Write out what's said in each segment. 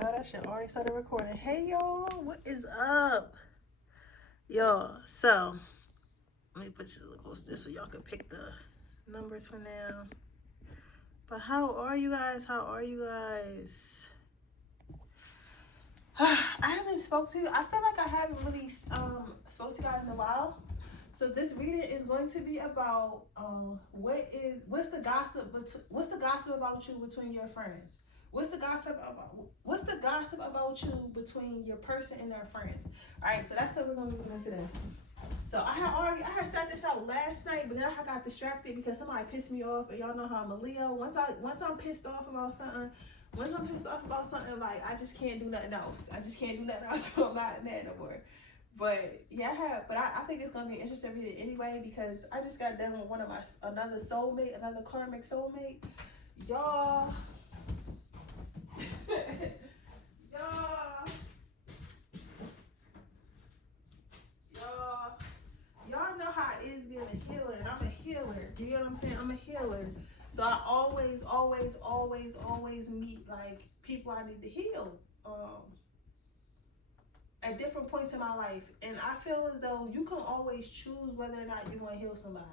Oh, that shit already started recording. Hey, y'all. What is up? Y'all, so, let me put you a little close to this so y'all can pick the numbers for now. But how are you guys? How are you guys? I haven't spoke to you. I feel like I haven't really spoke to you guys in a while. So this reading is going to be about what's the gossip about you between your friends? What's the gossip about you between your person and their friends? All right, so that's what we're gonna be doing today. So I had set this out last night, but then I got distracted because somebody pissed me off, and y'all know how I'm a Leo. Once I'm pissed off about something, like I just can't do nothing else. So I'm not mad no more. But yeah, I think it's gonna be an interesting reading anyway because I just got done with another karmic soulmate. Y'all, y'all, y'all know how it is being a healer, and I'm a healer. You know what I'm saying? I'm a healer. So I always meet like people I need to heal. At different points in my life, and I feel as though you can always choose whether or not you want to heal somebody.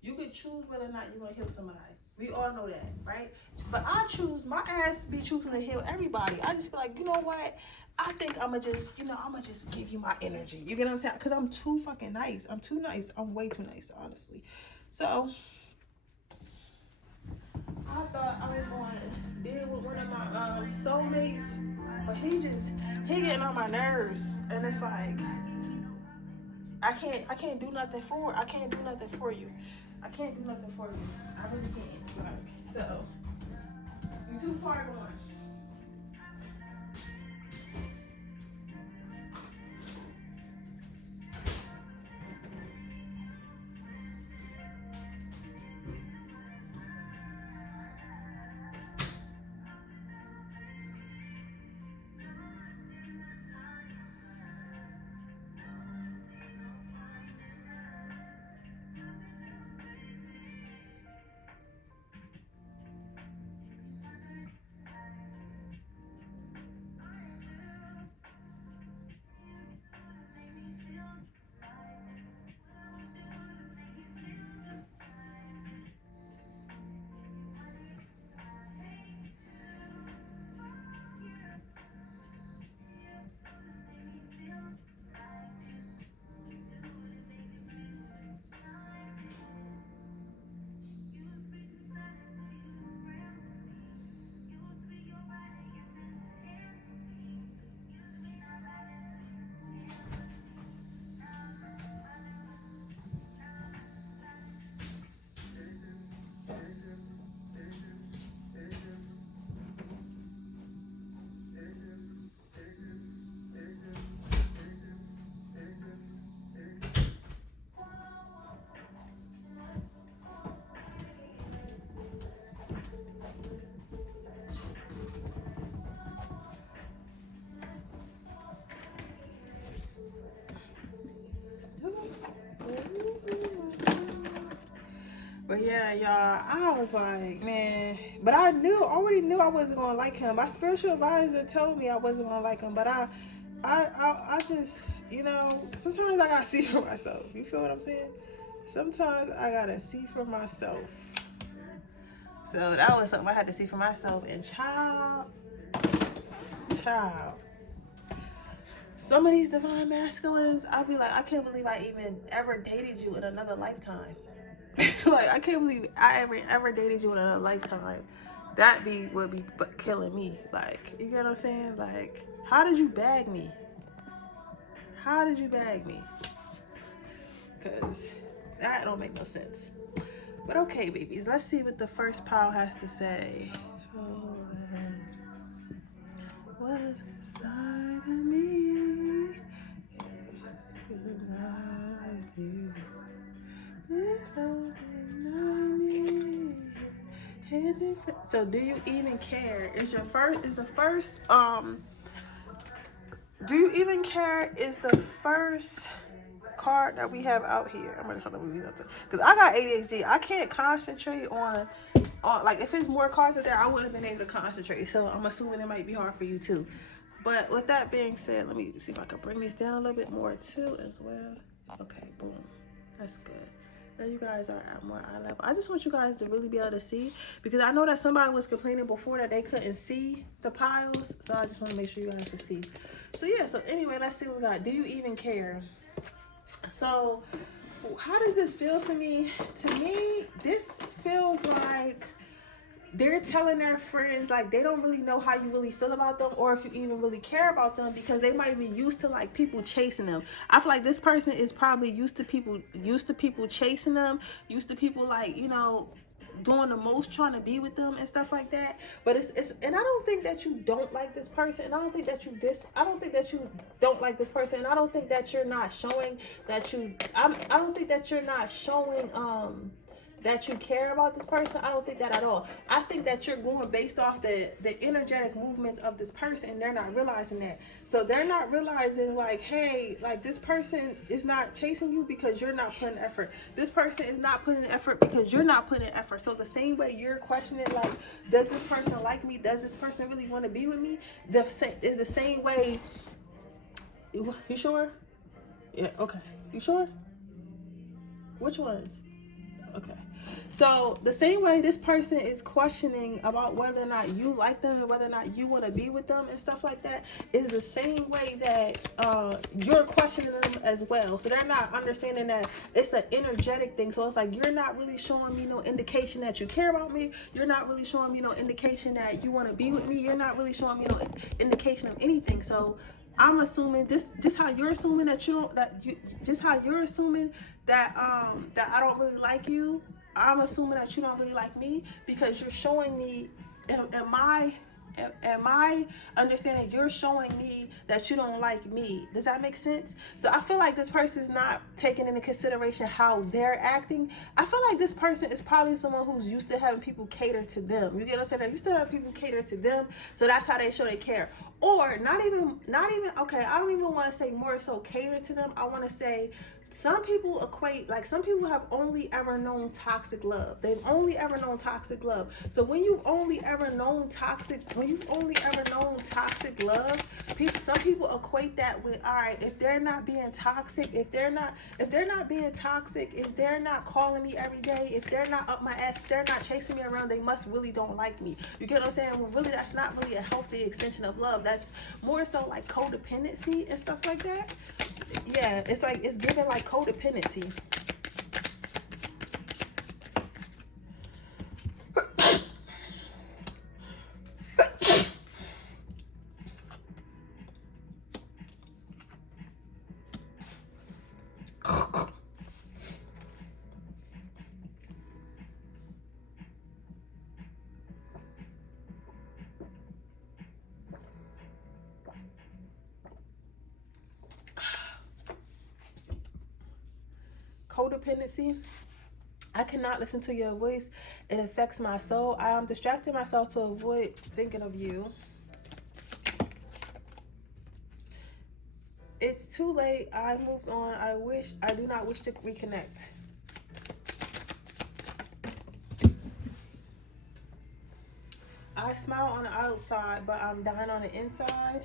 You can choose whether or not you want to heal somebody. We all know that, right? But I choose, my ass be choosing to heal everybody. I just feel like, you know what? I think I'ma just give you my energy. You get what I'm saying? Because I'm too fucking nice. I'm too nice. I'm way too nice, honestly. So I thought I was going to deal with one of my soulmates, but he getting on my nerves, and it's like I can't do nothing for you. I can't do nothing for you. I really can't. Like, so you're too far gone. But yeah, y'all, I was like, man. But I already knew I wasn't gonna like him. My spiritual advisor told me I wasn't gonna like him. But I just, sometimes I gotta see for myself. You feel what I'm saying? Sometimes I gotta see for myself. So that was something I had to see for myself. And child. Some of these divine masculines, I'll be like, I can't believe I even ever dated you in another lifetime. Like, I can't believe I ever dated you in another lifetime. That would be killing me. Like, you get what I'm saying? Like, how did you bag me? Because that don't make no sense. But okay, babies, let's see what the first pile has to say. Oh, what's inside of me? You. So do you even care? Do you even care is the first card that we have out here. I'm gonna try to move these up because I got ADHD. I can't concentrate on like if it's more cards up there, I wouldn't have been able to concentrate. So I'm assuming it might be hard for you too. But with that being said, let me see if I can bring this down a little bit more too as well. Okay, boom. That's good. Now you guys are at more eye level. I just want you guys to really be able to see, because I know that somebody was complaining before that they couldn't see the piles. So I just want to make sure you guys can see. So yeah, so anyway, let's see what we got. Do you even care? So how does this feel to me? To me, this feels like they're telling their friends like they don't really know how you really feel about them, or if you even really care about them, because they might be used to like people chasing them. I feel like this person is probably used to people chasing them, used to people like, you know, doing the most, trying to be with them and stuff like that. But it's and I don't think that you don't like this person, and I don't think that you don't like this person, and I don't think that you're not showing that I don't think that you're not showing that you care about this person. I don't think that at all. I think that you're going based off the energetic movements of this person, and they're not realizing that. So they're not realizing like, hey, like this person is not chasing you because you're not putting effort. This person is not putting effort because you're not putting effort. So the same way you're questioning like, does this person like me? Does this person really want to be with me? Is the same way. You sure? Yeah, okay. You sure? Which ones? Okay. So the same way this person is questioning about whether or not you like them and whether or not you want to be with them and stuff like that, is the same way that you're questioning them as well. So they're not understanding that it's an energetic thing. So it's like, you're not really showing me no indication that you care about me. You're not really showing me no indication that you want to be with me. You're not really showing me no indication of anything. So I'm assuming just how you're assuming that that I don't really like you. I'm assuming that you don't really like me because you're showing me, in my understanding, you're showing me that you don't like me. Does that make sense? So I feel like this person is not taking into consideration how they're acting. I feel like this person is probably someone who's used to having people cater to them. You get what I'm saying? They're used to having people cater to them, so that's how they show they care. Or not even, okay, I don't even want to say more so cater to them. I want to say some people equate, like some people have only ever known toxic love. They've only ever known toxic love. So when you've only ever known toxic love, some people equate that with, all right, if they're not being toxic, if they're not being toxic, if they're not calling me every day, if they're not up my ass, if they're not chasing me around, they must really don't like me. You get what I'm saying? Well, really, that's not really a healthy extension of love. That's more so like codependency and stuff like that. Yeah, it's like, it's given like codependency. Codependency. I cannot listen to your voice. It affects my soul. I am distracting myself to avoid thinking of you. It's too late. I moved on. I do not wish to reconnect. I smile on the outside, but I'm dying on the inside.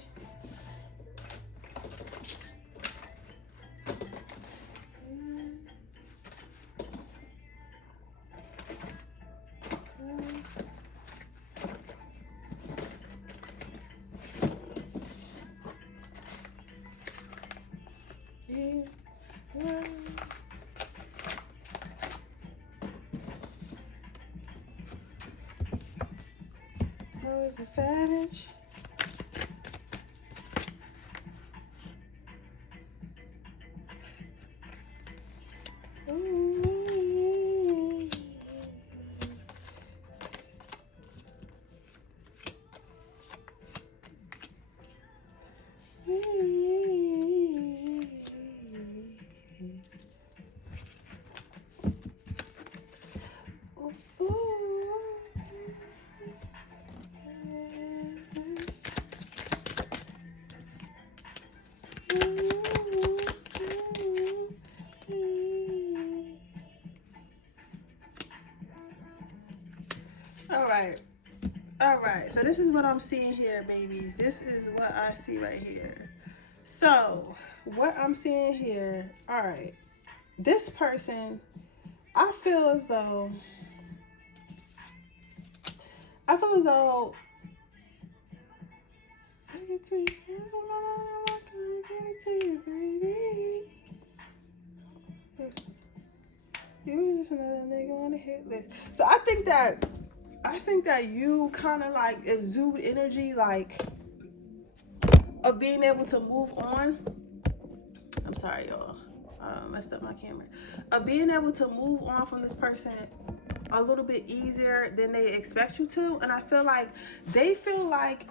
Is a savage. what I'm seeing here, babies. This is what I see right here. So, what I'm seeing here, all right. This person, I feel as though, I feel as though, give it to you, give it to you, baby. Listen, you just another nigga on the hit list. So I think that you kind of like exude energy, like, of being able to move on. I'm sorry, y'all. Messed up my camera. Of being able to move on from this person a little bit easier than they expect you to, and I feel like they feel like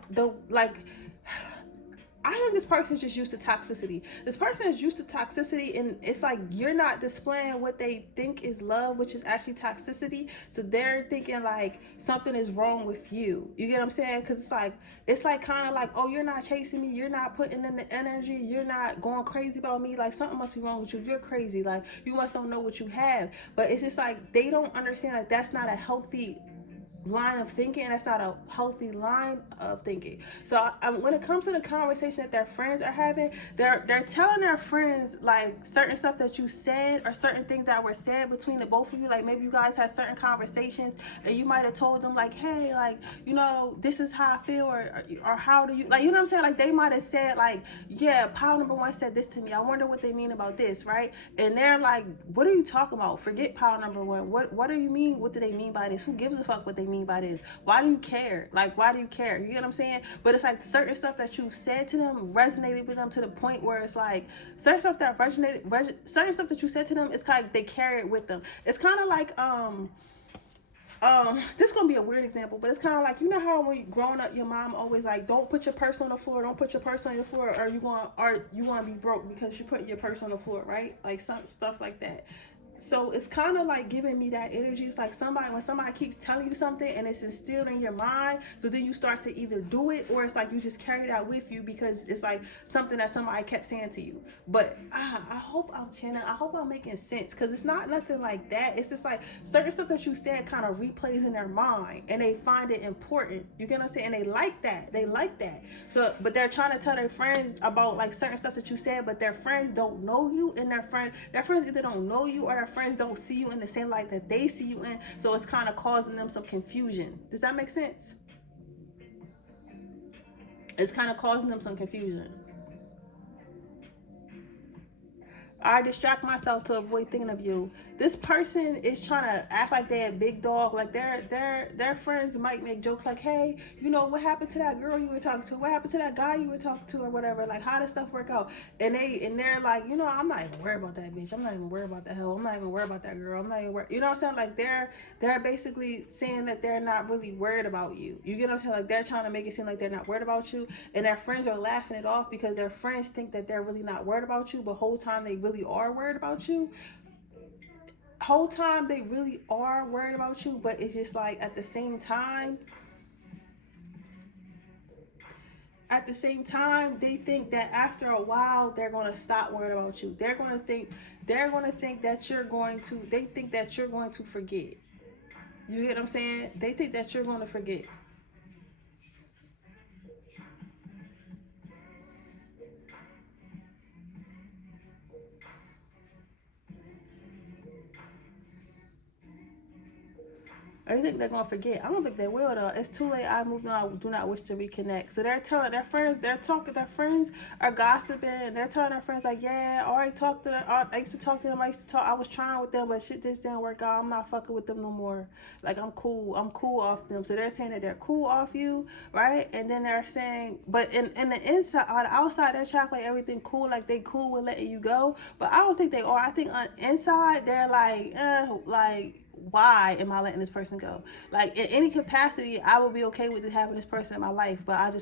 I think this person's just used to toxicity. This person is used to toxicity, and it's like you're not displaying what they think is love, which is actually toxicity. So they're thinking like something is wrong with you. You get what I'm saying? Because it's like kind of like, oh, you're not chasing me, you're not putting in the energy, you're not going crazy about me. Like something must be wrong with you. You're crazy. Like you must don't know what you have. But it's just like they don't understand that that's not a healthy line of thinking. That's not a healthy line of thinking. So when it comes to the conversation that their friends are having, they're telling their friends like certain stuff that you said, or certain things that were said between the both of you. Like maybe you guys had certain conversations and you might have told them like, hey, like, you know, this is how I feel, or how do you, like, you know what I'm saying? Like they might have said like, yeah, pile number one said this to me, I wonder what they mean about this, right? And they're like, what are you talking about? Forget pile number one. What do you mean? What do they mean by this? Who gives a fuck what they mean by this? Why do you care? Like, why do you care? You get what I'm saying? But it's like certain stuff that you said to them resonated with them to the point where it's like certain stuff that certain stuff that you said to them, it's kind of like they carry it with them. It's kind of like this is gonna be a weird example, but it's kind of like, you know how when you growing up, your mom always like, don't put your purse on the floor, don't put your purse on the floor, or you want to be broke because you put your purse on the floor, right? Like some stuff like that. So it's kind of like giving me that energy. It's like when somebody keeps telling you something and it's instilled in your mind, so then you start to either do it, or it's like you just carry that with you because it's like something that somebody kept saying to you. But I hope I'm channeling. I hope I'm making sense, because it's not nothing like that. It's just like certain stuff that you said kind of replays in their mind, and they find it important. You get what I'm saying? And they like that. They like that. So, but they're trying to tell their friends about like certain stuff that you said, but their friends don't know you, and their friends either don't know you, or their friends don't see you in the same light that they see you in. So it's kind of causing them some confusion. Does that make sense? It's kind of causing them some confusion. I distract myself to avoid thinking of you. This person is trying to act like they're a big dog. Like their friends might make jokes like, hey, you know, what happened to that girl you were talking to? What happened to that guy you were talking to, or whatever? Like, how does stuff work out? And they're like, you know, I'm not even worried about that bitch. I'm not even worried about that hoe. I'm not even worried about that girl. I'm not even worried. You know what I'm saying? Like they're basically saying that they're not really worried about you. You get what I'm saying? Like they're trying to make it seem like they're not worried about you, and their friends are laughing it off because their friends think that they're really not worried about you, but whole time they really are worried about you. Whole time they really are worried about you, but it's just like at the same time they think that after a while they're going to stop worrying about you. They're going to think that you're going to forget. You get what I'm saying? They think that you're going to forget. I think they're gonna forget. I don't think they will though. It's too late. I moved on. I do not wish to reconnect. So they're telling their friends. They're talking. Their friends are gossiping. They're telling their friends like, yeah, I already talked to them. I used to talk to them. I was trying with them, but shit just didn't work out. I'm not fucking with them no more. Like I'm cool. I'm cool off them. So they're saying that they're cool off you, right? And then they're saying, but in the inside, on the outside, they're trying like everything cool, like they cool with letting you go. But I don't think they are. I think on inside they're like, why am I letting this person go? Like in any capacity, I would be okay with having this person in my life, but I'm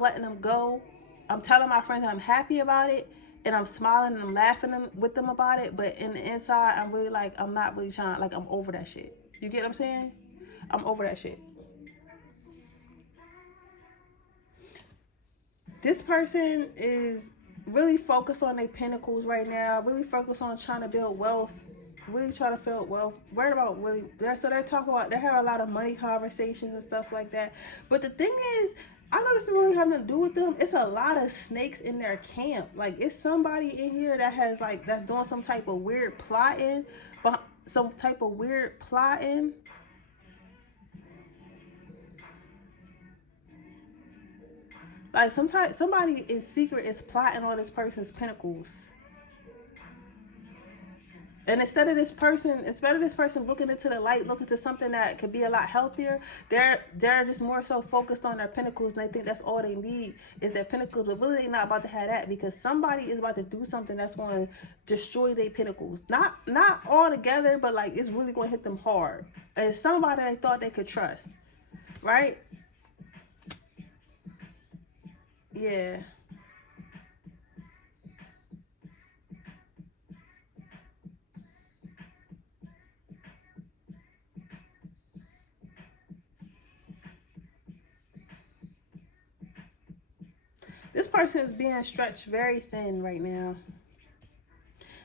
letting them go. I'm telling my friends that I'm happy about it, and I'm smiling and I'm laughing with them about it. But in the inside, I'm really like, I'm not really trying. Like I'm over that shit. You get what I'm saying? I'm over that shit. This person is really focused on their pinnacles right now. Really focused on trying to build wealth really trying to feel worried about really. They're talking about, they have a lot of money conversations and stuff like that. But the thing is, I know this doesn't really have nothing to do with them. It's a lot of snakes in their camp. Like, it's somebody in here that has like, that's doing some type of weird plotting, but some type of weird plotting. Like, sometimes somebody in secret is plotting on this person's pinnacles. And instead of this person looking into the light, looking to something that could be a lot healthier, they're just more so focused on their pinnacles, and they think that's all they need is their pinnacles. But really, they're not about to have that, because somebody is about to do something that's going to destroy their pinnacles. Not all together, but like, it's really going to hit them hard. And it's somebody they thought they could trust, right? Yeah. This person is being stretched very thin right now.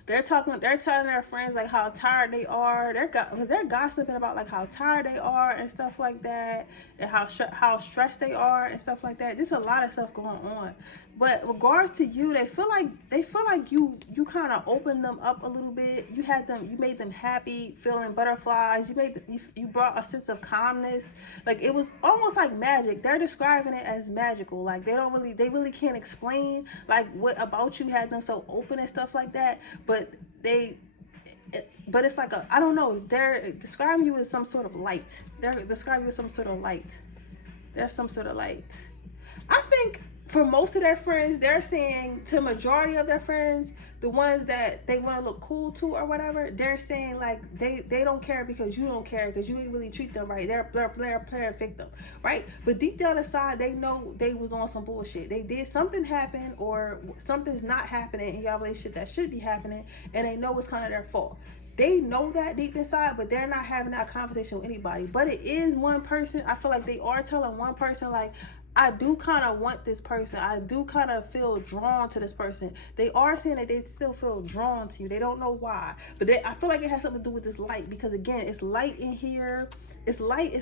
They're telling their friends like how tired they are. They're gossiping about like how tired they are and stuff like that, and how stressed they are and stuff like that. There's a lot of stuff going on. But regards to you, they feel like you kind of opened them up a little bit. You made them happy, feeling butterflies. You brought a sense of calmness. Like, it was almost like magic. They're describing it as magical. Like, they really can't explain like what about you had them so open and stuff like that. But it's like I don't know. They're describing you as some sort of light. They're describing you as some sort of light. There's some sort of light. I think for most of their friends, they're saying, to majority of their friends, the ones that they want to look cool to or whatever, they're saying like they don't care because you don't care, because you didn't really treat them right. They're playing victim, right? But deep down inside, they know they was on some bullshit. They did something happen, or something's not happening in your relationship that should be happening, and they know it's kind of their fault. They know that deep inside, but they're not having that conversation with anybody. But it is one person. I feel like they are telling one person, like, I do kind of want this person. I do kind of feel drawn to this person. They are saying that they still feel drawn to you. They don't know why. But I feel like it has something to do with this light. Because, again, it's light in here. It's light.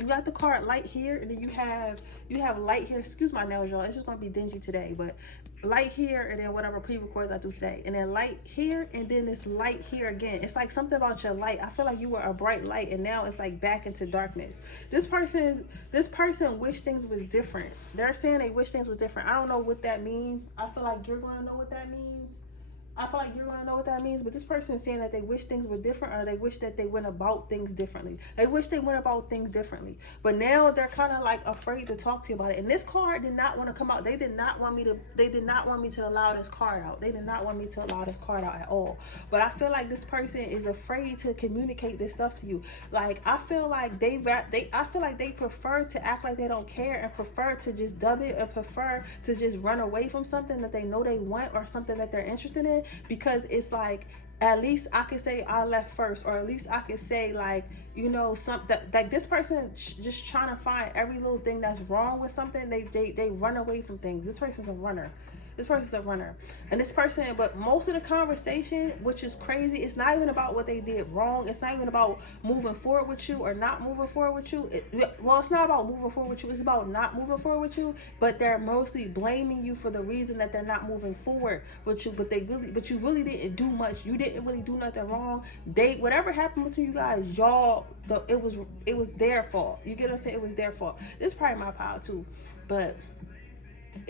You got the card light here. And then you have light here. Excuse my nails, y'all. It's just going to be dingy today. But light here, and then whatever pre-records I do today. And then light here, and then this light here again. It's like something about your light. I feel like you were a bright light, and now it's like back into darkness. This person wish things was different. They're saying they wish things was different. I don't know what that means. I feel like you're going to know what that means. But this person is saying that they wish things were different, or they wish that they went about things differently. But now they're kind of like afraid to talk to you about it. And this card did not want to come out. They did not want me to allow this card out. They did not want me to allow this card out at all. But I feel like this person is afraid to communicate this stuff to you. Like, I feel like they prefer to act like they don't care, and prefer to just dub it, and prefer to just run away from something that they know they want, or something that they're interested in, because it's like, at least I could say I left first, or at least I could say, like, something like this person just trying to find every little thing that's wrong with something. They run away from things. This person's a runner. And this person, but most of the conversation, which is crazy, it's not even about what they did wrong. It's not even about moving forward with you or not moving forward with you. It's not about moving forward with you. It's about not moving forward with you. But they're mostly blaming you for the reason that they're not moving forward with you. But you really didn't do much. You didn't really do nothing wrong. Whatever happened between you guys, it was their fault. You get what I'm saying? It was their fault. This is probably my pile too, but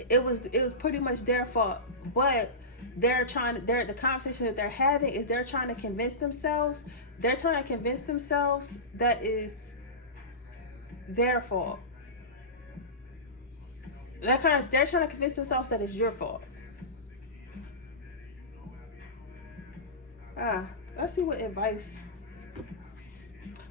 it was pretty much their fault. But the conversation that they're having is they're trying to convince themselves that is their fault. They're trying to convince themselves that it's your fault. Let's see what advice.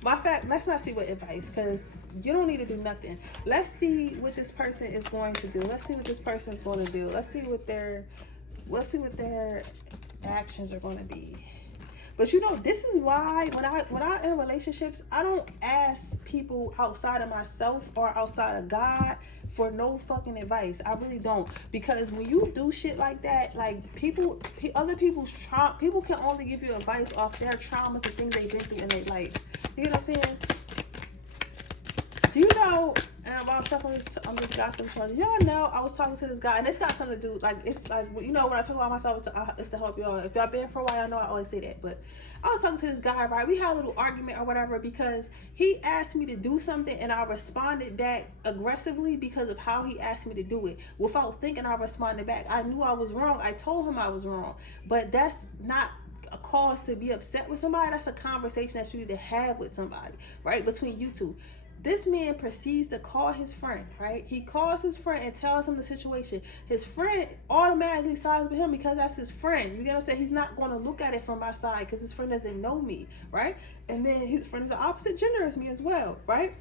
Let's not see what advice, because you don't need to do nothing. Let's see what this person is going to do. Let's see what this person is going to do. Let's see what their actions are going to be. But this is why when I in relationships, I don't ask people outside of myself or outside of God for no fucking advice. I really don't, because when you do shit like that, like other people's people can only give you advice off their traumas and things they've been through in their life. You know what I'm saying? Do you know? And I was talking on this gossip show. Y'all know I was talking to this guy, and it's got something to do. Like, it's like, you know, when I talk about myself, it's to help y'all. If y'all been for a while, I know I always say that. But I was talking to this guy, right? We had a little argument or whatever because he asked me to do something, and I responded back aggressively because of how he asked me to do it. Without thinking, I responded back. I knew I was wrong. I told him I was wrong, but that's not a cause to be upset with somebody. That's a conversation that you need to have with somebody, right? Between you two. This man proceeds to call his friend, right? He calls his friend and tells him the situation. His friend automatically sides with him because that's his friend. You get what I'm saying? He's not going to look at it from my side because his friend doesn't know me, right? And then his friend is the opposite gender as me as well, right?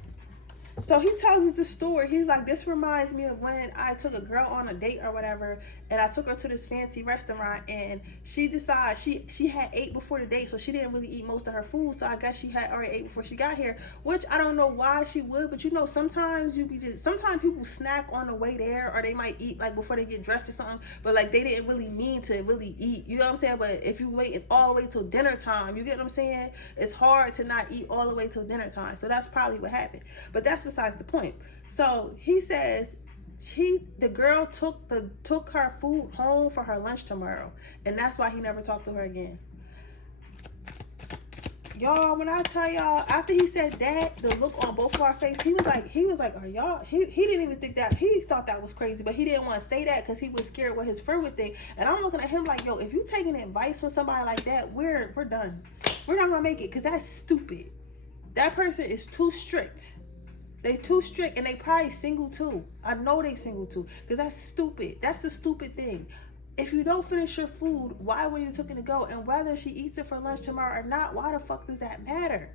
So he tells us this story. He's like, this reminds me of when I took a girl on a date or whatever, and I took her to this fancy restaurant, and she decided she had ate before the date, so she didn't really eat most of her food. So I guess she had already ate before she got here, which I don't know why she would, but you know, sometimes sometimes people snack on the way there, or they might eat like before they get dressed or something, but like they didn't really mean to really eat. You know what I'm saying? But if you wait all the way till dinner time, you get what I'm saying? It's hard to not eat all the way till dinner time. So that's probably what happened. But that's besides the point. So he says the girl took her food home for her lunch tomorrow, and that's why he never talked to her again. Y'all, when I tell y'all, after he said that, the look on both of our faces, he was like, are y'all, he didn't even think that, he thought that was crazy, but he didn't want to say that because he was scared what his friend would think. And I'm looking at him like, yo, if you taking advice from somebody like that, we're done. We're not gonna make it, because that's stupid. That person is too strict. They too strict, and they probably single too. I know they single too, because that's stupid. That's the stupid thing. If you don't finish your food, why were you taking to go? And whether she eats it for lunch tomorrow or not, why the fuck does that matter?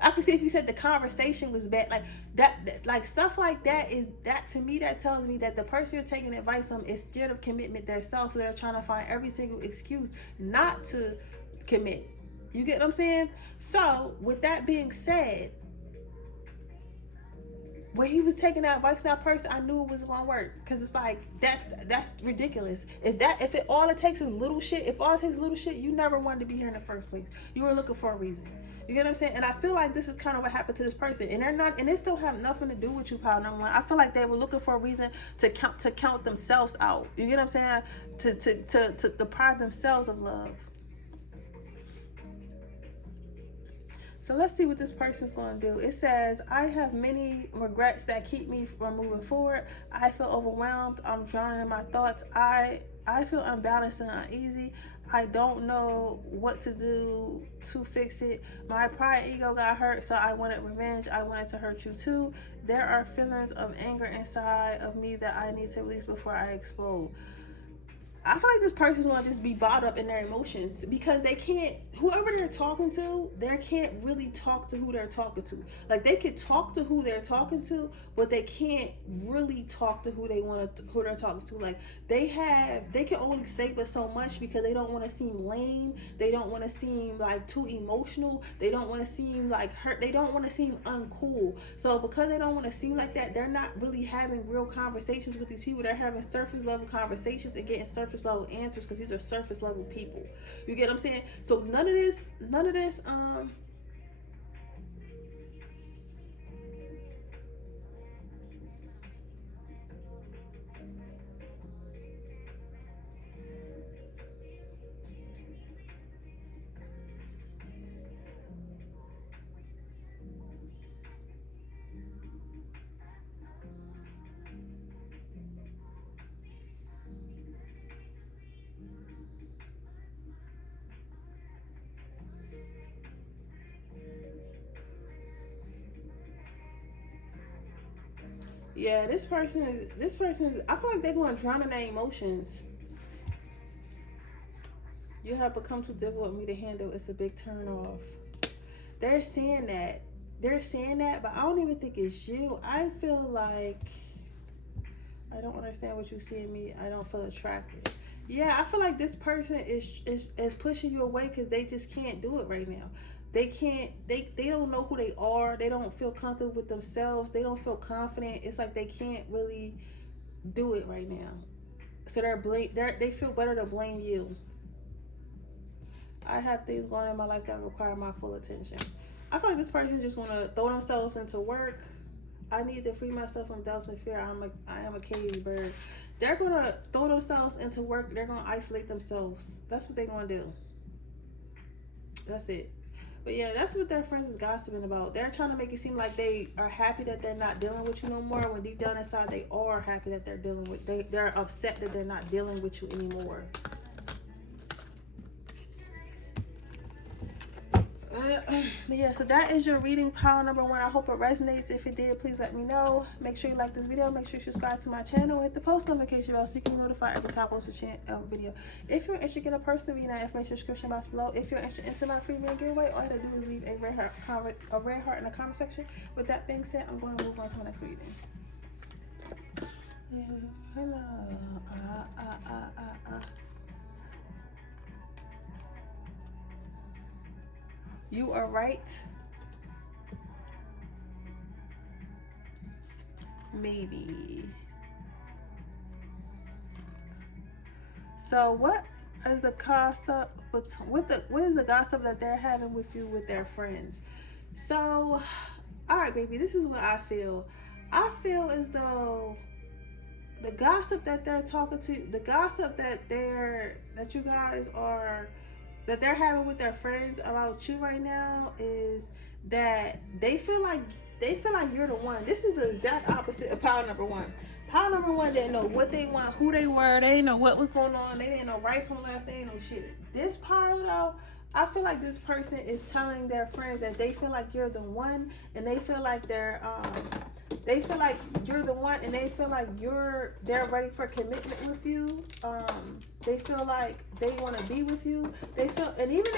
I could see if you said the conversation was bad, like that like stuff like that, is that, to me, that tells me that the person you're taking advice from is scared of commitment themselves, so they're trying to find every single excuse not to commit. You get what I'm saying? So with that being said, when he was taking that advice from that person, I knew it was gonna work, because it's like that's ridiculous. If all it takes is little shit, you never wanted to be here in the first place. You were looking for a reason. You get what I'm saying? And I feel like this is kind of what happened to this person, and they still have nothing to do with you, pal. Number one, I feel like they were looking for a reason to count themselves out. You get what I'm saying? To deprive themselves of love. So let's see what this person's going to do. It says, I have many regrets that keep me from moving forward. I feel overwhelmed. I'm drowning in my thoughts. I feel unbalanced and uneasy. I don't know what to do to fix it. My pride and ego got hurt, so I wanted revenge. I wanted to hurt you too. There are feelings of anger inside of me that I need to release before I explode. I feel like this person's going to just be bottled up in their emotions, because they can't, whoever they're talking to, they can't really talk to who they're talking to. Like, they could talk to who they're talking to, but they can't really talk to who they're talking to. Like, they can only say but so much, because they don't want to seem lame. They don't want to seem like too emotional. They don't want to seem like hurt. They don't want to seem uncool. So because they don't want to seem like that, they're not really having real conversations with these people. They're having surface level conversations and getting surface level answers, because these are surface level people. You get what I'm saying? So none of this yeah, this person is, I feel like they're going to drown in their emotions. You have become too difficult for me to handle. It's a big turn off. They're saying that, but I don't even think it's you. I feel like, I don't understand what you see in me. I don't feel attracted. Yeah, I feel like this person is pushing you away because they just can't do it right now. they can't, they don't know who they are. They don't feel comfortable with themselves. They don't feel confident. It's like they can't really do it right now. So they feel better to blame you. I have things going on in my life that require my full attention. I feel like this person just want to throw themselves into work. I need to free myself from doubts and fear. I am a cagey bird. They're going to throw themselves into work. They're going to isolate themselves. That's what they're going to do. That's it. But yeah, that's what their friends is gossiping about. They're trying to make it seem like they are happy that they're not dealing with you no more, when deep down inside they are happy that they're dealing with. They're upset that they're not dealing with you anymore. Yeah, so that is your reading, pile number 1. I hope it resonates. If it did, please let me know. Make sure you like this video. Make sure you subscribe to my channel. Hit the post notification bell so you can be notified every time I post a video. If you're interested in a personal reading, information in the description box below. If you're interested into my free reading giveaway, all you have to do is leave a red heart in the comment section. With that being said, I'm going to move on to my next reading. You are right. Maybe. So what is the gossip? What is the gossip that they're having with you with their friends? So, all right, baby, this is what I feel. I feel as though the gossip that they're talking to, the gossip that you guys are, that they're having with their friends about you right now, is that they feel like you're the one. This is the exact opposite of pile number 1. Pile number 1 didn't know what they want, who they were, they didn't know what was going on, they didn't know right from left, they didn't know shit. This pile though, I feel like this person is telling their friends that they feel like you're the one, and they feel like they feel like you're the one, and they feel like they're ready for commitment with you. They feel like they want to be with you. They feel, and even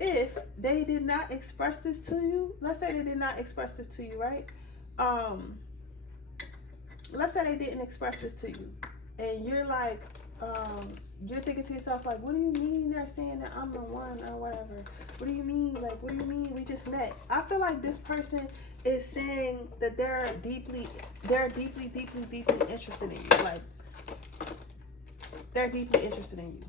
if they did not express this to you, let's say they did not express this to you, right? Let's say they didn't express this to you, and you're like, you're thinking to yourself, like, what do you mean they're saying that I'm the one or whatever? What do you mean? Like, what do you mean we just met? I feel like this person is saying that they're deeply interested in you. Like, they're deeply interested in you.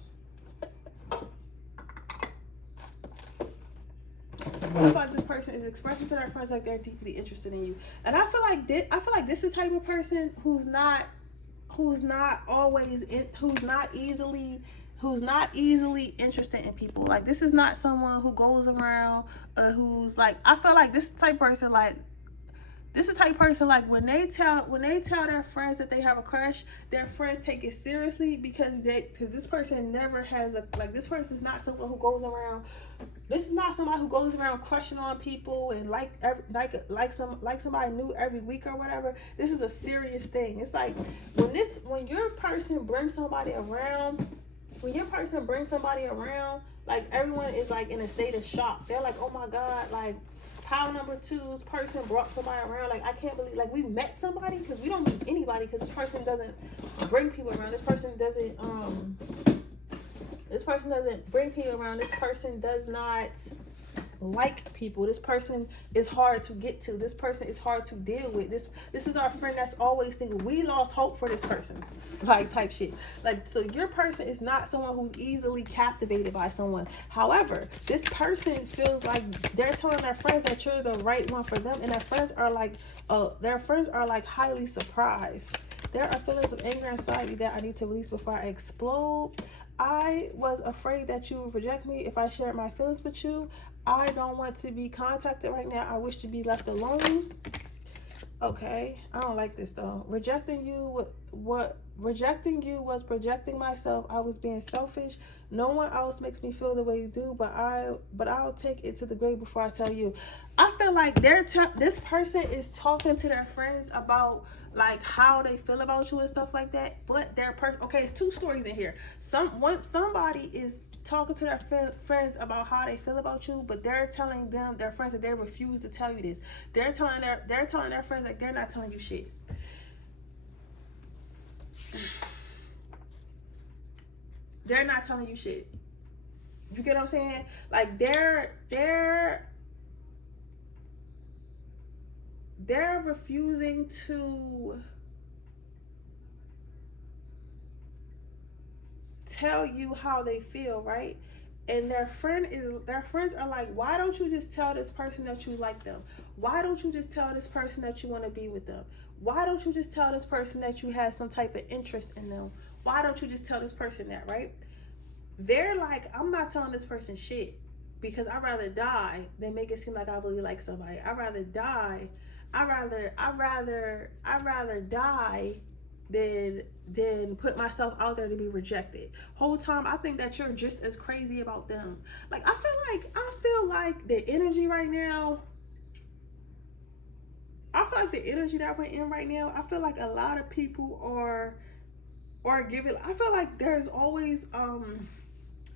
I feel like this person is expressing to their friends like they're deeply interested in you, and I feel like this is the type of person who's not easily interested in people. Like, this is not someone who goes around who's like, I feel like this type of person, like, this is the type of person, like, when they tell their friends that they have a crush, their friends take it seriously, because this person never has this person is not someone who goes around. This is not somebody who goes around crushing on people and like somebody new every week or whatever. This is a serious thing. It's like when your person brings somebody around, like, everyone is like in a state of shock. They're like, oh my God, like, pile number 2's person brought somebody around. Like, I can't believe, like, we met somebody, because we don't meet anybody, because this person doesn't bring people around. This person doesn't bring people around. This person does not like people. This person is hard to get to. This person is hard to deal with. This is our friend that's always single. We lost hope for this person, like, type shit. Like, so your person is not someone who's easily captivated by someone. However, this person feels like they're telling their friends that you're the right one for them, and their friends are like highly surprised. There are feelings of anger and anxiety that I need to release before I explode. I was afraid that you would reject me if I shared my feelings with you. I don't want to be contacted right now. I wish to be left alone. Okay, I don't like this though. Rejecting you was projecting myself. I was being selfish. No one else makes me feel the way you do, but I'll take it to the grave before I tell you. I feel like this person is talking to their friends about, like, how they feel about you and stuff like that. But okay, it's 2 stories in here. Somebody is talking to their friends about how they feel about you, but they're telling their friends that they refuse to tell you this. They're telling their friends like they're not telling you shit. They're not telling you shit. You get what I'm saying? Like they're refusing to tell you how they feel, right? And their friends are like, why don't you just tell this person that you like them? Why don't you just tell this person that you want to be with them? Why don't you just tell this person that you have some type of interest in them? Why don't you just tell this person that, right? They're like, I'm not telling this person shit because I'd rather die than make it seem like I really like somebody. I'd rather die. I'd rather die than put myself out there to be rejected. Whole time I think that you're just as crazy about them. Like I feel like the energy right now. I feel like the energy that we're in right now, I feel like a lot of people are giving. I feel like there's always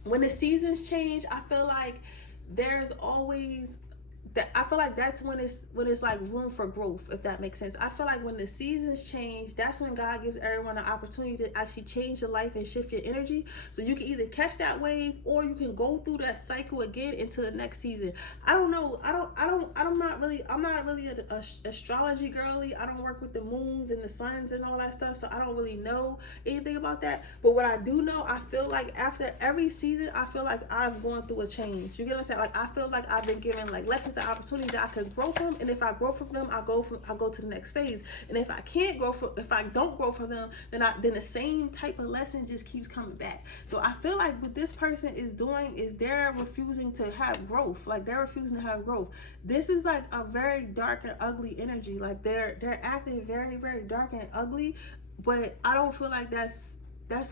when the seasons change, I feel like there's always that. I feel like that's when it's like room for growth, if that makes sense. I feel like when the seasons change, that's when God gives everyone an opportunity to actually change your life and shift your energy, so you can either catch that wave or you can go through that cycle again into the next season. I don't know. I'm not really an astrology girly. I don't work with the moons and the suns and all that stuff, so I don't really know anything about that. But what I do know, I feel like after every season, I feel like I'm going through a change. You get what I'm saying? Like I feel like I've been given like lessons and opportunities that I can grow from, and if I grow from them, I go to the next phase. And if I don't grow from them, then the same type of lesson just keeps coming back. So I feel like what this person is doing is they're refusing to have growth. Like they're refusing to have growth. This is like a very dark and ugly energy. Like they're acting very, very dark and ugly, but I don't feel like that's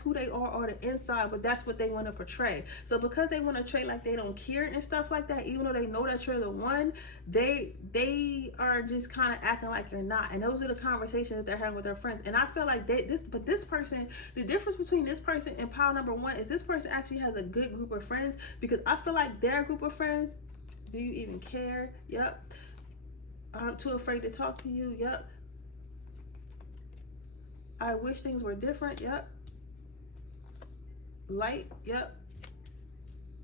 who they are on the inside, but that's what they want to portray. So because they want to portray like they don't care and stuff like that, even though they know that you're the one, they are just kind of acting like you're not. And those are the conversations that they're having with their friends. And I feel like this person, the difference between this person and pile number one is this person actually has a good group of friends, because I feel like their group of friends, do you even care? Yep. I'm too afraid to talk to you. Yep. I wish things were different. Yep. Light, yep.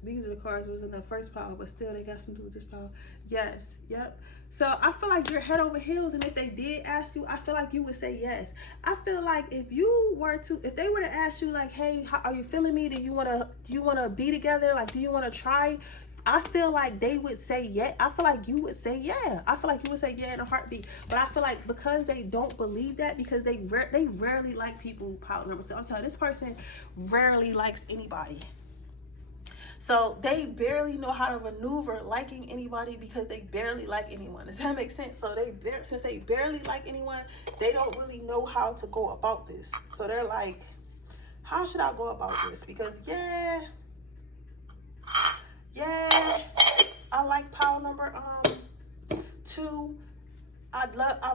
These are the cards that was in the first pile, but still they got something to do with this pile. Yes, yep. So I feel like you're head over heels, and if they did ask you, I feel like you would say yes. I feel like if they were to ask you like, hey, how are you feeling me? Do you wanna be together? Like, do you wanna try? I feel like they would say yeah. I feel like you would say yeah. I feel like you would say yeah in a heartbeat. But I feel like because they don't believe that, because they rarely like people pile number two. I'm telling you, this person rarely likes anybody. So they barely know how to maneuver liking anybody, because they barely like anyone. Does that make sense? So since they barely like anyone, they don't really know how to go about this. So they're like, how should I go about this? Because yeah, I like pile number 2. I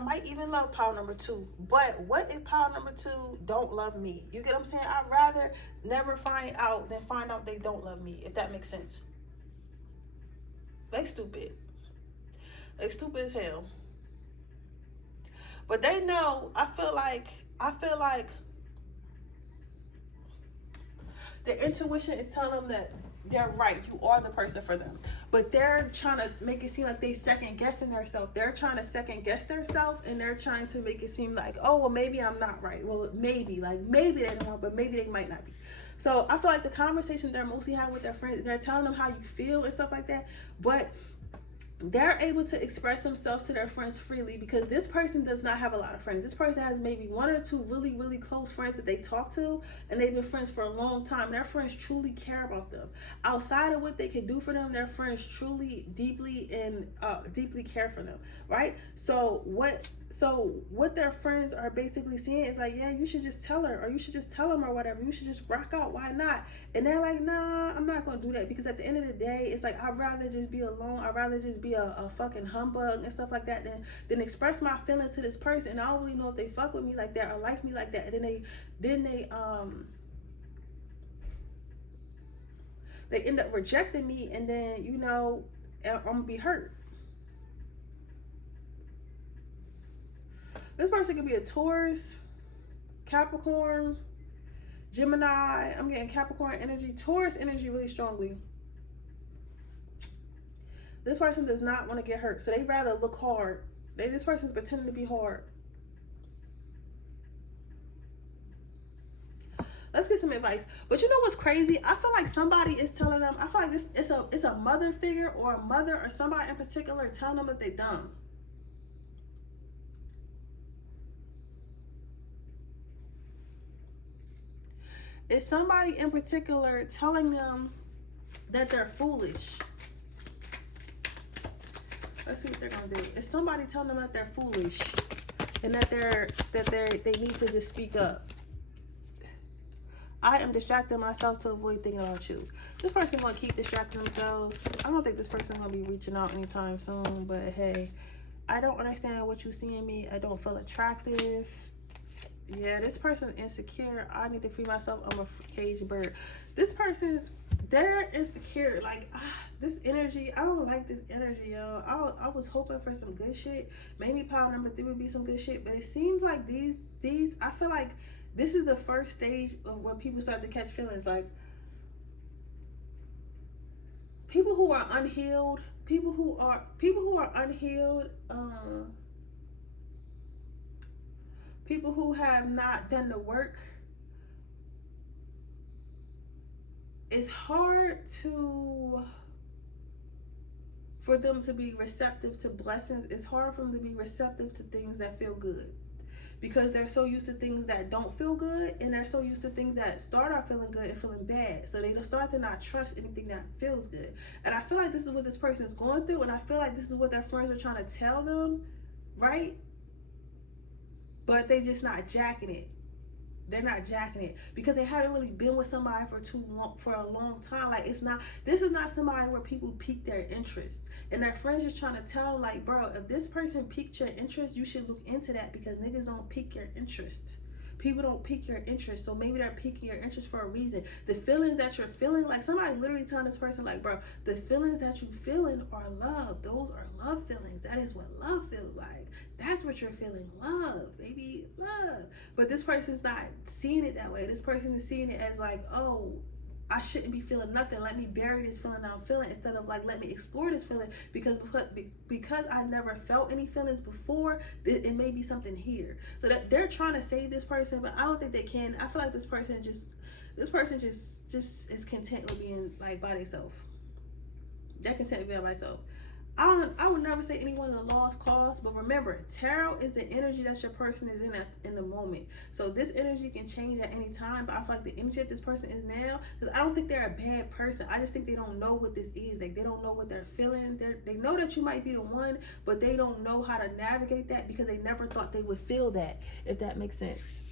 might even love pile number 2. But what if pile number 2 don't love me? You get what I'm saying? I'd rather never find out than find out they don't love me, if that makes sense. They stupid. They stupid as hell. But they know, I feel like their intuition is telling them that they're right. You are the person for them. But they're trying to make it seem like they second guessing themselves. They're trying to second guess themselves, and they're trying to make it seem like, oh, well, maybe I'm not right. Well, maybe they don't want, but maybe they might not be. So I feel like the conversation they're mostly having with their friends, they're telling them how you feel and stuff like that. But they're able to express themselves to their friends freely, because this person does not have a lot of friends. This person has maybe 1 or 2 really, really close friends that they talk to, and they've been friends for a long time. Their friends truly care about them. Outside of what they can do for them, their friends truly, deeply care for them, right? So what their friends are basically saying is like, yeah, you should just tell her, or you should just tell him, or whatever. You should just rock out. Why not? And they're like, nah, I'm not going to do that, because at the end of the day, it's like, I'd rather just be alone. I'd rather just be a fucking humbug and stuff like that than express my feelings to this person. And I don't really know if they fuck with me like that or like me like that. And then they end up rejecting me, and then, you know, I'm going to be hurt. This person could be a Taurus, Capricorn, Gemini. I'm getting Capricorn energy, Taurus energy really strongly. This person does not want to get hurt, so they rather look hard. This person's pretending to be hard. Let's get some advice. But you know what's crazy? I feel like somebody is telling them. I feel like it's a mother figure or a mother or somebody in particular telling them that they dumb. It's somebody in particular telling them that they're foolish. Let's see what they're gonna do. It's somebody telling them that they're foolish and that they need to just speak up. I am distracting myself to avoid thinking about you. This person's gonna keep distracting themselves. I don't think this person's gonna be reaching out anytime soon, but hey, I don't understand what you see in me. I don't feel attractive. Yeah, this person's insecure. I need to free myself. I'm a caged bird. This person's, they're insecure. Like, this energy, I don't like this energy, yo. I was hoping for some good shit. Maybe pile number 3 would be some good shit, but it seems like these, I feel like this is the first stage of where people start to catch feelings. Like, people who are unhealed, people who are unhealed, people who have not done the work. It's hard for them to be receptive to blessings. It's hard for them to be receptive to things that feel good, because they're so used to things that don't feel good, and they're so used to things that start out feeling good and feeling bad. So they start to not trust anything that feels good. And I feel like this is what this person is going through, and I feel like this is what their friends are trying to tell them, right? But they just not jacking it. They're not jacking it because they haven't really been with somebody for a long time. Like, this is not somebody where people pique their interest, and their friends just trying to tell them, like, bro, if this person piqued your interest, you should look into that, because niggas don't pique your interest. People don't pique your interest, so maybe they're piquing your interest for a reason. The feelings that you're feeling, like, somebody literally telling this person, like, bro, the feelings that you feeling are love. Those are love feelings. That is what love feels like. That's what you're feeling. Love, baby, love. But this person's not seeing it that way. This person is seeing it as like, oh, I shouldn't be feeling nothing. Let me bury this feeling I'm feeling, instead of like, let me explore this feeling, because I never felt any feelings before. It may be something here. So that they're trying to save this person, but I don't think they can. I feel like this person just is content with being like by themselves. They're content with being by themselves. I would never say anyone is a lost cause, but remember, tarot is the energy that your person is in the moment. So this energy can change at any time, but I feel like the energy that this person is now, because I don't think they're a bad person. I just think they don't know what this is. Like, they don't know what they're feeling. They know that you might be the one, but they don't know how to navigate that, because they never thought they would feel that, if that makes sense.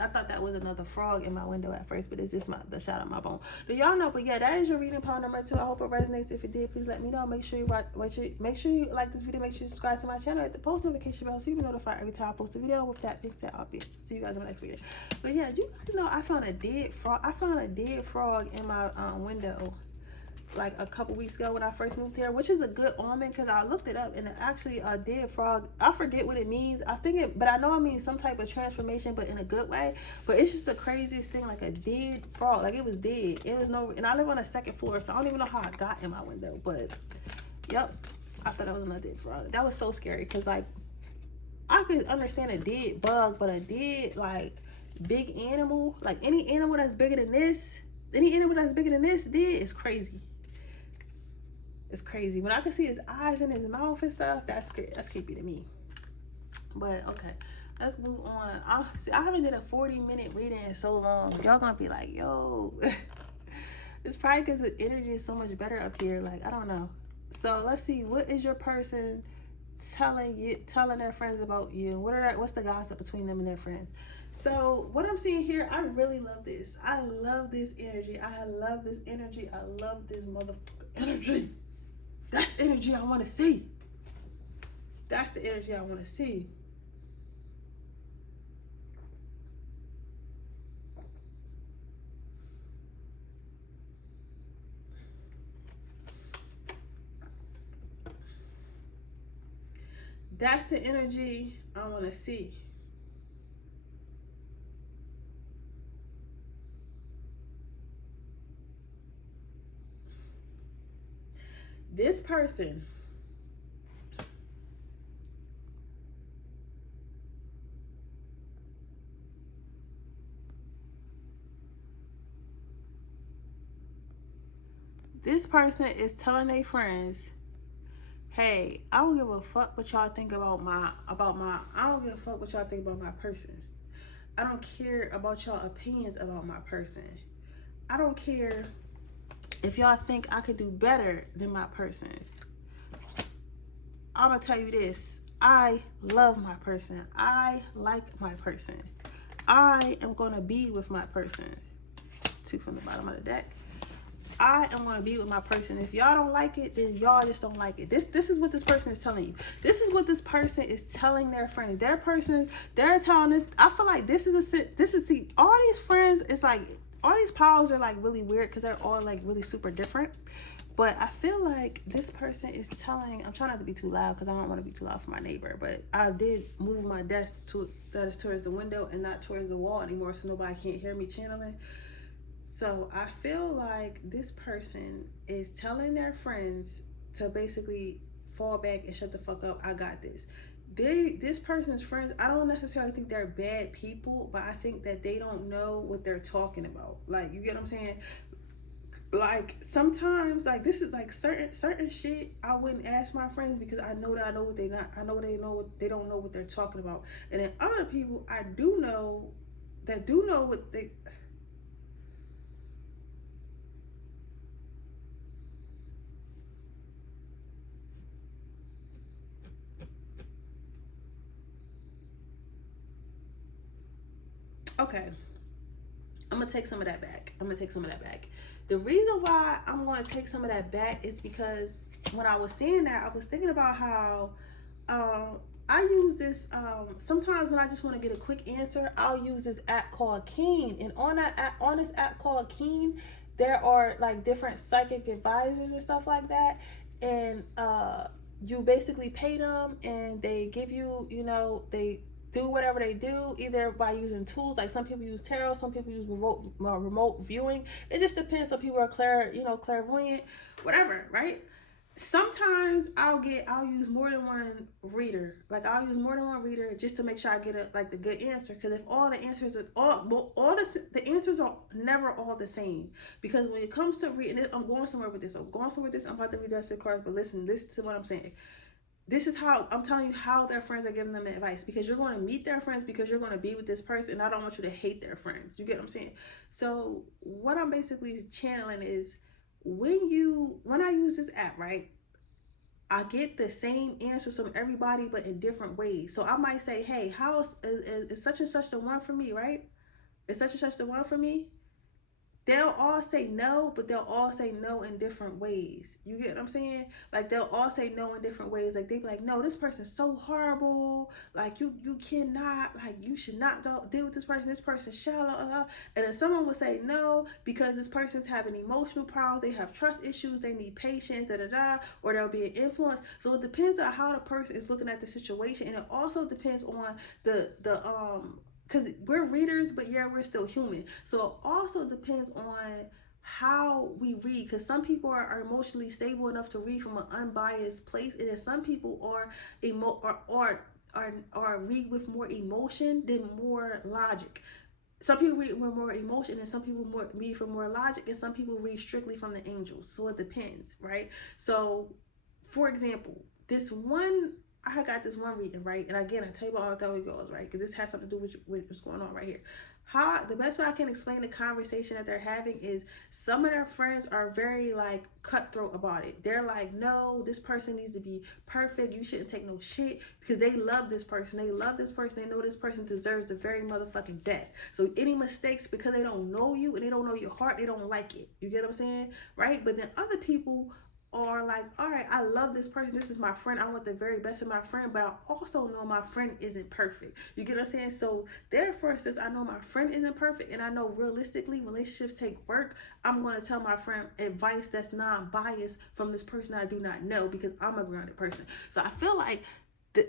I thought that was another frog in my window at first, but it's just the shot of my bone. Do y'all know? But yeah, that is your reading pile number 2. I hope it resonates. If it did, please let me know. Make sure you like this video. Make sure you subscribe to my channel. Hit the post notification bell so you can be notified every time I post a video. With that being said, I'll see you guys in my next video. But yeah, you guys know I found a dead frog. I found a dead frog in my window, like a couple weeks ago when I first moved here, which is a good omen, because I looked it up, and actually a dead frog, I forget what it means. But I know it means some type of transformation, but in a good way. But it's just the craziest thing, like a dead frog. Like, it was dead. And I live on a 2nd floor, so I don't even know how I got in my window. But yep, I thought that was another dead frog. That was so scary, because like, I could understand a dead bug, but a dead, like, big animal, like any animal that's bigger than this dead is crazy. It's crazy. When I can see his eyes and his mouth and stuff, that's creepy to me. But okay, let's move on. I haven't did a 40-minute reading in so long. Y'all gonna be like, yo. It's probably because the energy is so much better up here. Like, I don't know. So let's see. What is your person telling their friends about you? What's the gossip between them and their friends? So what I'm seeing here, I really love this. I love this energy. I love this energy. I love this motherfucker energy. That's the energy I want to see. That's the energy I want to see. That's the energy I want to see. this person is telling their friends, hey, I don't give a fuck what y'all think about I don't give a fuck what y'all think about my person. I don't care about y'all opinions about my person. I don't care if y'all think I could do better than my person. I'm gonna tell you this. I love my person. I like my person. I am gonna be with my person. Two from the bottom of the deck. I am gonna be with my person. If y'all don't like it, then y'all just don't like it. This is what this person is telling you. This is what this person is telling their friends. They're telling this. I feel like see, all these friends, it's like all these pals are like really weird because they're all like really super different. But I feel like this person is telling, I'm trying not to be too loud because I don't want to be too loud for my neighbor, but I did move my desk that is towards the window and not towards the wall anymore so nobody can't hear me channeling. So I feel like this person is telling their friends to basically fall back and shut the fuck up. I got this. This person's friends, I don't necessarily think they're bad people, but I think that they don't know what they're talking about. Like, you get what I'm saying? Like sometimes, like this is like certain shit I wouldn't ask my friends because I know what they don't know what they're talking about. And then other people I do know what they. Okay, I'm gonna take some of that back. The reason why I'm gonna take some of that back is because when I was saying that, I was thinking about how I use this sometimes when I just want to get a quick answer. I'll use this app called Keen, and on this app called Keen, there are like different psychic advisors and stuff like that, and you basically pay them, and they give you, they do whatever they do, either by using tools, like some people use tarot, some people use remote viewing. It just depends. Some people are clairvoyant, whatever, right? Sometimes I'll use more than one reader. Like I'll use more than one reader just to make sure I get the good answer. Because if all the answers are the answers are never all the same. Because when it comes to reading, I'm going somewhere with this. I'm about to read the rest of the cards, but listen to what I'm saying. This is how I'm telling you how their friends are giving them advice, because you're going to meet their friends, because you're going to be with this person, and I don't want you to hate their friends. You get what I'm saying? So what I'm basically channeling is when I use this app, right, I get the same answers from everybody, but in different ways. So I might say, hey, how is such and such the one for me, right? Is such and such the one for me? They'll all say no, but they'll all say no in different ways. You get what I'm saying? Like they'll all say no in different ways. Like they be like, no, this person's so horrible. Like you cannot, like you should not deal with this person. This person's shallow. And then someone will say no because this person's having emotional problems. They have trust issues. They need patience. Or there'll be an influence. So it depends on how the person is looking at the situation, and it also depends on the because we're readers, but yeah, we're still human. So it also depends on how we read, because some people are emotionally stable enough to read from an unbiased place, and then some people are read with more emotion than more logic. Some people read with more emotion, and some people read from more logic, and some people read strictly from the angels. So it depends, right? So, for example, I got this one reading, right? And again, I tell you about how it goes, right? Because this has something to do with what's going on right here. The best way I can explain the conversation that they're having is some of their friends are very like cutthroat about it. They're like, no, this person needs to be perfect. You shouldn't take no shit, because they love this person. They know this person deserves the very motherfucking best. So any mistakes, because they don't know you and they don't know your heart, they don't like it. You get what I'm saying? Right? But then other people are like, all right, I love this person. This is my friend. I want the very best of my friend, but I also know my friend isn't perfect. You get what I'm saying? So therefore, since I know my friend isn't perfect, and I know realistically relationships take work, I'm going to tell my friend advice that's non-biased from this person I do not know, because I'm a grounded person. So I feel like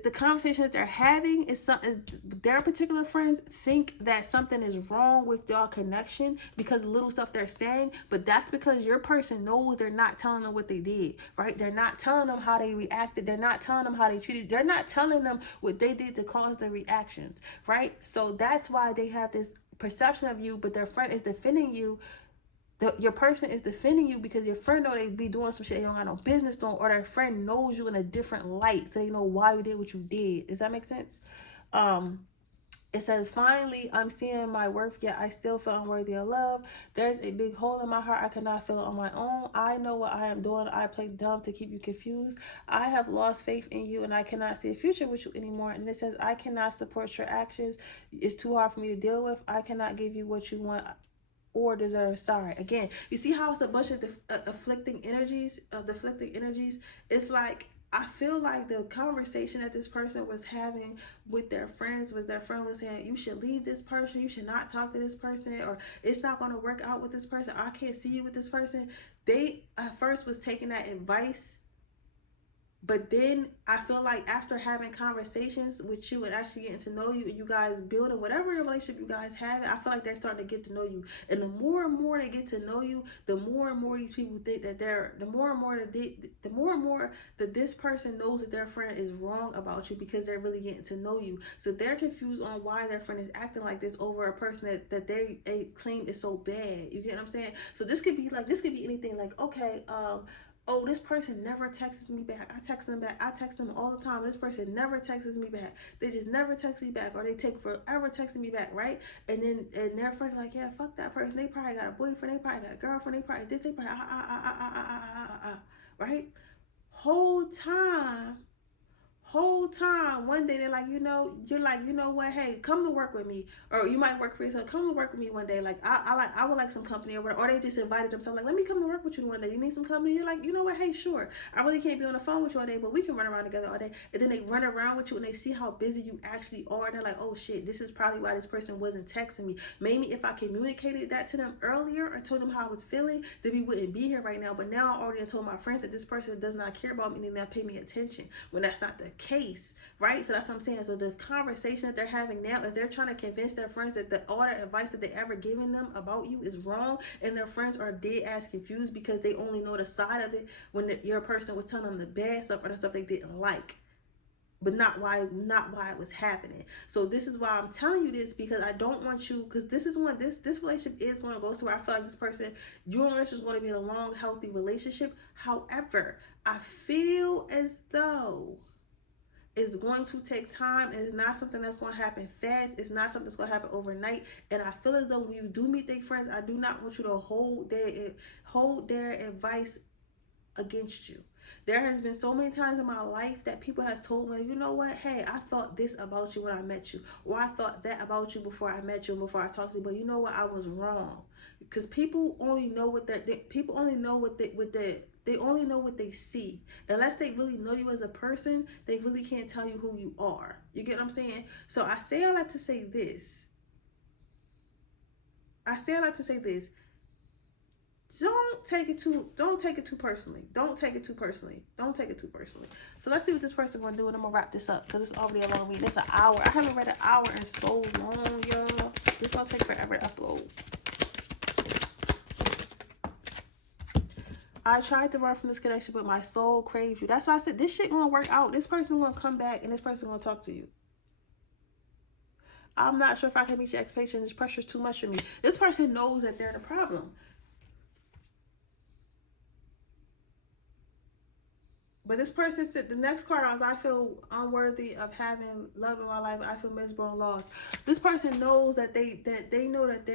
the conversation that they're having is something, their particular friends think that something is wrong with y'all connection because of little stuff they're saying, but that's because your person knows they're not telling them what they did, right? They're not telling them how they reacted. They're not telling them how they treated. They're not telling them what they did to cause the reactions, right? So that's why they have this perception of you, but their friend is defending you. Your person is defending you because your friend know they be doing some shit they don't have no business doing, or their friend knows you in a different light, so they know why you did what you did. Does that make sense? It says, finally, I'm seeing my worth, yet I still feel unworthy of love. There's a big hole in my heart. I cannot feel it on my own. I know what I am doing. I play dumb to keep you confused. I have lost faith in you, and I cannot see a future with you anymore. And it says, I cannot support your actions. It's too hard for me to deal with. I cannot give you what you want or deserve. Sorry. Again, you see how it's a bunch of deflecting energies. It's like, I feel like the conversation that this person was having with their friends was their friend was saying, you should leave this person, you should not talk to this person, or it's not going to work out with this person, I can't see you with this person. They at first was taking that advice, but then I feel like after having conversations with you and actually getting to know you, and you guys building whatever relationship you guys have, I feel like they're starting to get to know you. And the more and more they get to know you, the more and more these people think that the more and more that this person knows that their friend is wrong about you, because they're really getting to know you. So they're confused on why their friend is acting like this over a person that they claim is so bad. You get what I'm saying? So this could be anything, like, okay, oh, this person never texts me back. I text them back. I text them all the time. This person never texts me back. They just never text me back, or they take forever texting me back, right? And their friends are like, yeah, fuck that person. They probably got a boyfriend. They probably got a girlfriend. They probably this. They probably right? Whole time, one day they're like, you're like, you know what, hey, come to work with me. Or you might work for yourself, come to work with me one day. Like, I would like some company, or whatever. Or they just invited themselves, like, let me come to work with you one day. You need some company? You're like, you know what, hey, sure. I really can't be on the phone with you all day, but we can run around together all day. And then they run around with you and they see how busy you actually are. And they're like, oh shit, this is probably why this person wasn't texting me. Maybe if I communicated that to them earlier, or told them how I was feeling, then we wouldn't be here right now. But now I already told my friends that this person does not care about me and they not pay me attention, when that's not the case, right? So that's what I'm saying. So the conversation that they're having now is they're trying to convince their friends that all the advice that they ever given them about you is wrong, and their friends are dead ass confused because they only know the side of it when your person was telling them the bad stuff or the stuff they didn't like, but not why it was happening. So this is why I'm telling you this, because I don't want you, because this is when this relationship is going to go somewhere. I feel like this person, you and Rich, is going to be in a long, healthy relationship. However, I feel as though it's going to take time, and it's not something that's going to happen fast. It's not something that's going to happen overnight. And I feel as though when you do meet their friends, I do not want you to hold their advice against you. There has been so many times in my life that people have told me, you know what, hey, I thought this about you when I met you, or I thought that about you before I met you and before I talked to you, but you know what, I was wrong. Because people only know they only know what they see. Unless they really know you as a person, they really can't tell you who you are. You get what I'm saying? So I like to say this. Don't take it too personally. So let's see what this person gonna do, and I'm gonna wrap this up because it's already a long read. It's an hour. I haven't read an hour in so long, y'all. This gonna take forever to upload. I tried to run from this connection, but my soul craves you. That's why I said this shit gonna work out. This person gonna come back, and this person gonna talk to you. I'm not sure if I can meet your expectations. This pressure is too much for me. This person knows that they're the problem. But this person said, the next card was, I feel unworthy of having love in my life. I feel miserable and lost. This person knows that they know that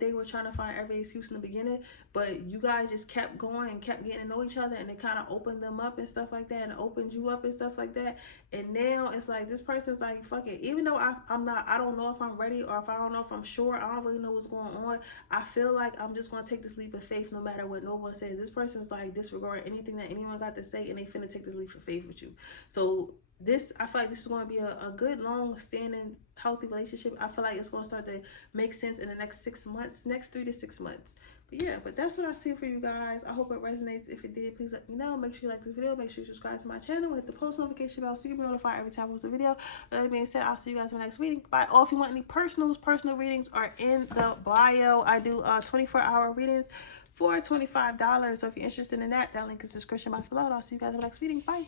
they were trying to find every excuse in the beginning, but you guys just kept going and kept getting to know each other, and it kind of opened them up and stuff like that, and opened you up and stuff like that. And now it's like this person's like, fuck it. Even though I don't know if I'm ready, or if I don't know if I'm sure, I don't really know what's going on. I feel like I'm just going to take this leap of faith no matter what no one says. This person's like disregarding anything that anyone got to say, and they finna take this leap of faith with you. So I feel like this is going to be a good, long-standing, healthy relationship. I feel like it's going to start to make sense in the next 6 months, next 3 to 6 months. Yeah, but that's what I see for you guys. I hope it resonates. If it did, please let me know. Make sure you like this video. Make sure you subscribe to my channel. Hit the post notification bell so you can be notified every time I post a video. That being said, I'll see you guys in the next reading. Bye. Oh, if you want any personal readings are in the bio. I do 24-hour readings for $25. So if you're interested in that, that link is in the description box below. And I'll see you guys in the next reading. Bye.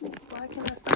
Why can't I stop?